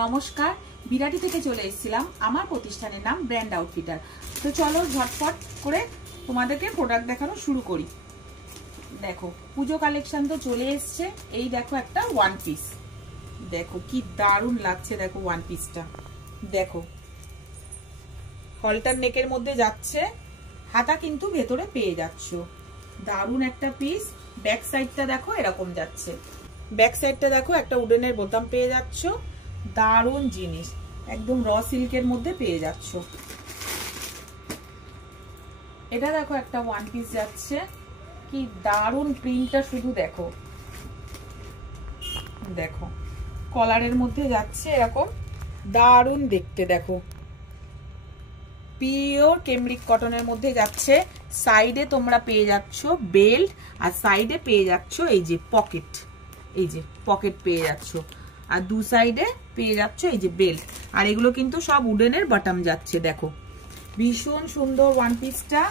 নমস্কার, বিরাটি থেকে চলে এসেছিলাম। আমার প্রতিষ্ঠানের নাম ব্র্যান্ড আউটফিটার। তো চলো ঝটপট করে তোমাদেরকে প্রোডাক্ট দেখানো শুরু করি। দেখো পুজো কালেকশন তো চলে এসছে। এই দেখো একটা ওয়ান পিস, দেখো কি দারুণ লাগছে। দেখো ওয়ান পিসটা, দেখো হলটার নেকের মধ্যে যাচ্ছে, হাতা কিন্তু ভেতরে পেয়ে যাচ্ছ। দারুণ একটা পিস। ব্যাক সাইডটা দেখো এরকম যাচ্ছে। ব্যাক সাইডটা দেখো একটা উডেনের বোতাম পেয়ে যাচ্ছ। দারুণ জিনিস, একদম র সিল্কের মধ্যে পেয়ে যাচ্ছ। এটা দেখো একটা ওয়ান পিস যাচ্ছে, কি দারুণ প্রিন্টটা শুধু দেখো। দেখো কলারের মধ্যে যাচ্ছে এরকম, দারুণ দেখতে। দেখো পিওর কেমব্রিক কটনের মধ্যে যাচ্ছে। সাইডে তোমরা পেয়ে যাচ্ছ বেল্ট, আর সাইডে পেয়ে যাচ্ছ এই যে পকেট, এই যে পকেট পেয়ে যাচ্ছ, আর দু সাইডে পেয়ে যাচ্ছ এই যে বেল্ট। আর এগুলো কিন্তু সব উডেনের বাটাম যাচ্ছে। দেখো ভীষণ সুন্দর ওয়ান পিসটা,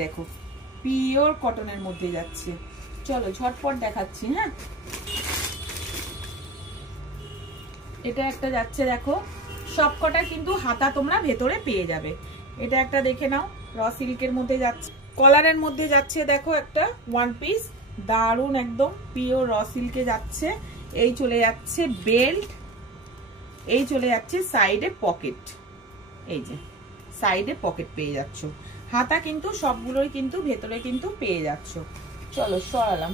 দেখো পিওর কটনের মধ্যে যাচ্ছে। চলো ঝটপট দেখাচ্ছি। হ্যাঁ, এটা একটা যাচ্ছে, দেখো সবকটা কিন্তু হাতা তোমরা ভেতরে পেয়ে যাবে। এটা একটা দেখে নাও, র সিল্কের মধ্যে যাচ্ছে, কলারের মধ্যে যাচ্ছে। দেখো একটা ওয়ান পিস, দারুণ একদম পিওর র সিল্কে যাচ্ছে। এই চলে যাচ্ছে বেল্ট, এই চলে যাচ্ছে সাইডে পকেট, এই যে সাইডে পকেট পেয়ে যাচ্ছ। হাতা কিন্তু সবগুলোই কিন্তু ভেতরে কিন্তু পেয়ে যাচ্ছ। চলো সরালাম।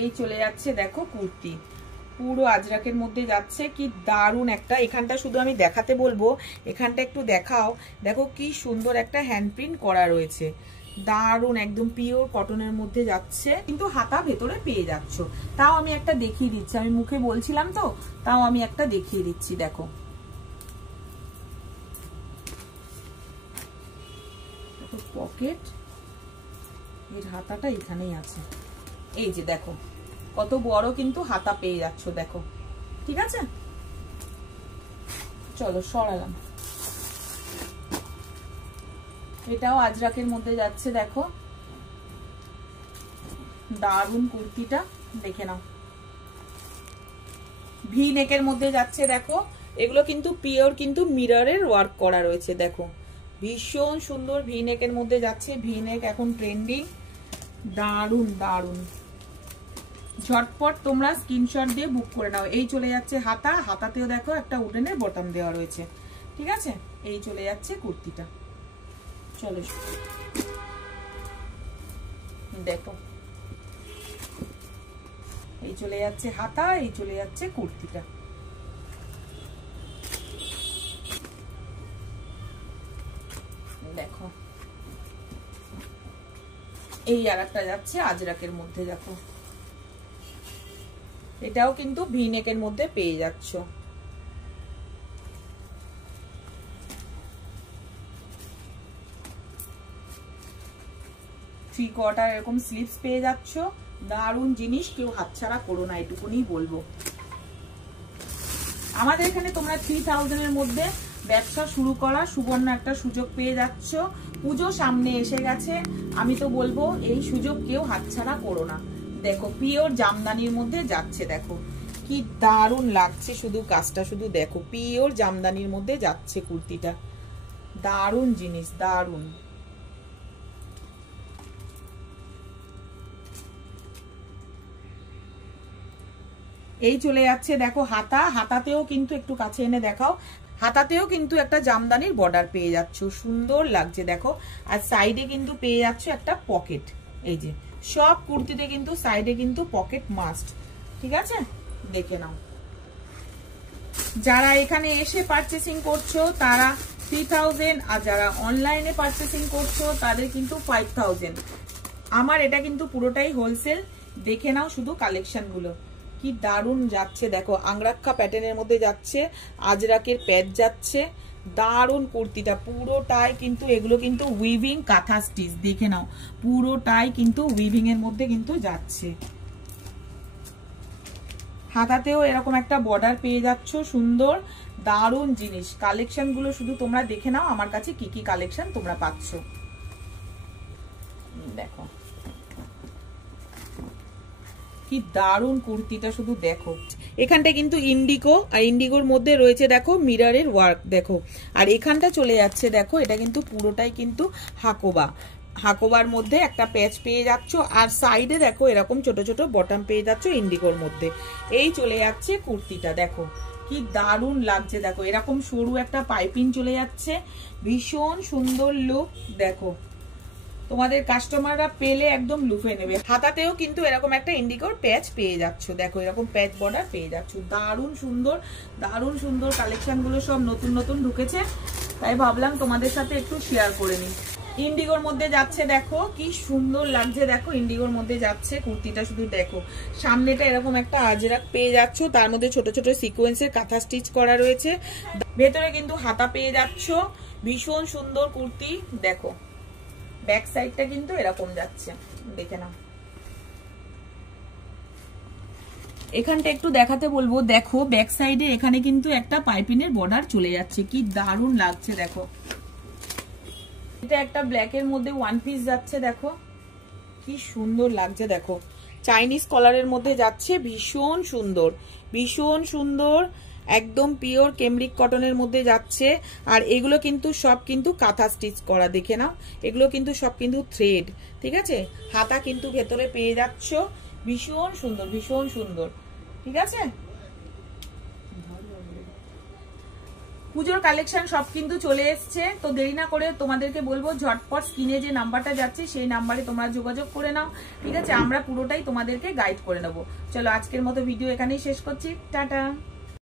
এই চলে যাচ্ছে দেখো কুর্তি, পুরো আজরাকের মধ্যে যাচ্ছে। কি দারুণ একটা, এখানটা শুধু আমি দেখাতে বলবো, এখানটা একটু দেখাও। দেখো কি সুন্দর একটা হ্যান্ড প্রিন্ট করা রয়েছে, দারুণ একদম পিওর কটনের মধ্যে যাচ্ছে, কিন্তু হাতা ভেতরে পেয়ে যাচ্ছ। তাও আমি একটা দেখিয়ে দিচ্ছি, আমি মুখে বলছিলাম তো, তাও আমি একটা দেখিয়ে দিচ্ছি। দেখো পকেট, এর হাতাটা এখানেই আছে। এই যে দেখো কত বড় কিন্তু হাতা পেয়ে যাচ্ছ। দেখো ঠিক আছে, চলো সরালাম। এটাও আজরাকের মধ্যে যাচ্ছে। দেখো দারুণ কুর্তিটা, দেখে নাও। ভি নেকের মধ্যে যাচ্ছে। দেখো এগুলো কিন্তু পিওর কিন্তু মিররের ওয়ার্ক করা রয়েছে। দেখো ভীষণ সুন্দর ভি নেকের মধ্যে যাচ্ছে। ভি নেক এখন ট্রেন্ডিং, দারুণ দারুণ। ঝটপট তোমরা স্ক্রিনশট দিয়ে বুক করে নাও। এই চলে যাচ্ছে হাতা, হাতাতেও দেখো একটা উডেনের বোতাম দেওয়া রয়েছে। ঠিক আছে, এই চলে যাচ্ছে কুর্তিটা। চলো দেখো, এই চলে যাচ্ছে হাতা, এই চলে যাচ্ছে কুর্তিটা। দেখো এই আর একটা যাচ্ছে আজরাকের মধ্যে। দেখো এটাও কিন্তু ভি নেকের মধ্যে পেয়ে যাচ্ছ। থ্রি কোয়ার্টার এরকম স্লিভস পেয়ে যাচ্ছ। দারুণ জিনিস, কেউ হাতছাড়া করো না, এটুকুনি বলবো। আমাদের এখানে তোমরা 3000 এর মধ্যে ব্যবসা শুরু করা সুবর্ণ একটা সুযোগ পেয়ে যাচ্ছ। পুজো সামনে এসে গেছে, আমি তো বলবো এই সুযোগ কেউ হাতছাড়া করো না। দেখো পিওর জামদানির মধ্যে যাচ্ছে। দেখো কি দারুণ লাগছে, শুধু কাজটা শুধু দেখো, পিওর জামদানির মধ্যে যাচ্ছে কুর্তিটা। দারুণ জিনিস, দারুণ। এই চলে যাচ্ছে দেখো হাতা, হাতাতেও কিন্তু একটু কাছে এনে দেখাও, হাতাতেও কিন্তু একটা জামদানির বর্ডার পেয়ে যাচ্ছ, সুন্দর লাগছে। দেখো আর সাইডে কিন্তু পেয়ে যাচ্ছ একটা পকেট। এই যে সব কুর্তিতে কিন্তু সাইডে কিন্তু পকেট মাস্ট। ঠিক আছে, দেখে নাও। যারা এখানে এসে পারচেসিং করছো তারা 3000, আর যারা অনলাইনে পারচেসিং করছো তাদের কিন্তু 5000। আমার এটা কিন্তু পুরোটাই হোলসেল। দেখে নাও শুধু কালেকশন গুলো, কি দারুণ যাচ্ছে। দেখো আংরাক্ষা প্যাটার্নের মধ্যে যাচ্ছে, আজরাকের প্যাচ যাচ্ছে। দারুণ কুর্তিটা পুরোটাই কিন্তু, এগুলো কিন্তু উইভিং কাঁথা স্টিচ। দেখে নাও পুরোটাই কিন্তু উইভিং এর মধ্যে কিন্তু যাচ্ছে। হাতাতেও এরকম একটা বর্ডার পেয়ে যাচ্ছ, সুন্দর দারুণ জিনিস। কালেকশন গুলো শুধু তোমরা দেখে নাও, আমার কাছে কি কি কালেকশন তোমরা পাচ্ছ। দেখো কি দারুণ কুর্তিটা, শুধু দেখো। এখানটা কিন্তু ইন্ডিগো, আর ইন্ডিগোর মধ্যে রয়েছে দেখো মিররের ওয়ার্ক দেখো। আর এখানটা চলে যাচ্ছে দেখো, এটা কিন্তু পুরোটাই কিন্তু হাকোবা, হাকোবার মধ্যে একটা প্যাচ পেয়ে যাচ্ছ। আর সাইডে দেখো এরকম ছোট ছোট বটম পেয়ে যাচ্ছ ইন্ডিগোর মধ্যে। এই চলে যাচ্ছে কুর্তিটা, দেখো কি দারুণ লাগছে। দেখো এরকম সরু একটা পাইপিং চলে যাচ্ছে, ভীষণ সুন্দর লুক। দেখো তোমাদের কাস্টমাররা পেলে একদম লুফে নেবে। হাতাতেও কিন্তু এরকম একটা ইন্ডিগোর প্যাচ পেয়ে যাচ্ছ, দেখো এরকম প্যাচ বর্ডার পেয়ে যাচ্ছ। দারুণ সুন্দর, দারুণ সুন্দর কালেকশন গুলো সব নতুন নতুন ঢুকেছে, তাই ভাবলাম তোমাদের সাথে একটু শেয়ার করে নিই। ইন্ডিগোর মধ্যে যাচ্ছে, দেখো কি সুন্দর লাগছে। দেখো ইন্ডিগোর মধ্যে যাচ্ছে কুর্তিটা, শুধু দেখো সামনেটা এরকম একটা আজরাক পেয়ে যাচ্ছ, তার মধ্যে ছোট ছোট সিকোয়েন্সের কাঁথা স্টিচ করা রয়েছে। ভেতরে কিন্তু হাতা পেয়ে যাচ্ছ, ভীষণ সুন্দর কুর্তি। দেখো ব্যাক সাইডটা কিন্তু এরকম যাচ্ছে, দেখে নাও। এখানটা একটু দেখাতে বলবো, দেখো ব্যাক সাইডে এখানে কিন্তু একটা পাইপিনের বর্ডার চলে যাচ্ছে, কি দারুণ লাগছে। দেখো এটা একটা ব্ল্যাকের মধ্যে ওয়ান পিস যাচ্ছে, দেখো কি সুন্দর লাগছে। দেখো চাইনিজ কলারের মধ্যে যাচ্ছে, ভীষণ সুন্দর, ভীষণ সুন্দর, একদম পিওর কেমব্রিক কটনের মধ্যে যাচ্ছে। আর এগুলো কিন্তু সব কিন্তু কাঁথা স্টিচ করা, দেখে নাও এগুলো কিন্তু সব কিন্তু থ্রেড, ঠিক আছে। হাতা কিন্তু ভেতরে পেয়ে যাচ্ছ, ভীষণ সুন্দর, ভীষণ সুন্দর, ঠিক আছে। পুজোর কালেকশন সব কিন্তু চলে এসছে, তো দেরি না করে তোমাদেরকে বলবো ঝটপট স্ক্রিনে যে নাম্বারটা যাচ্ছে সেই নাম্বারে তোমরা যোগাযোগ করে নাও, ঠিক আছে। আমরা পুরোটাই তোমাদেরকে গাইড করে নেবো। চলো আজকের মতো ভিডিও এখানেই শেষ করছি, টাটা।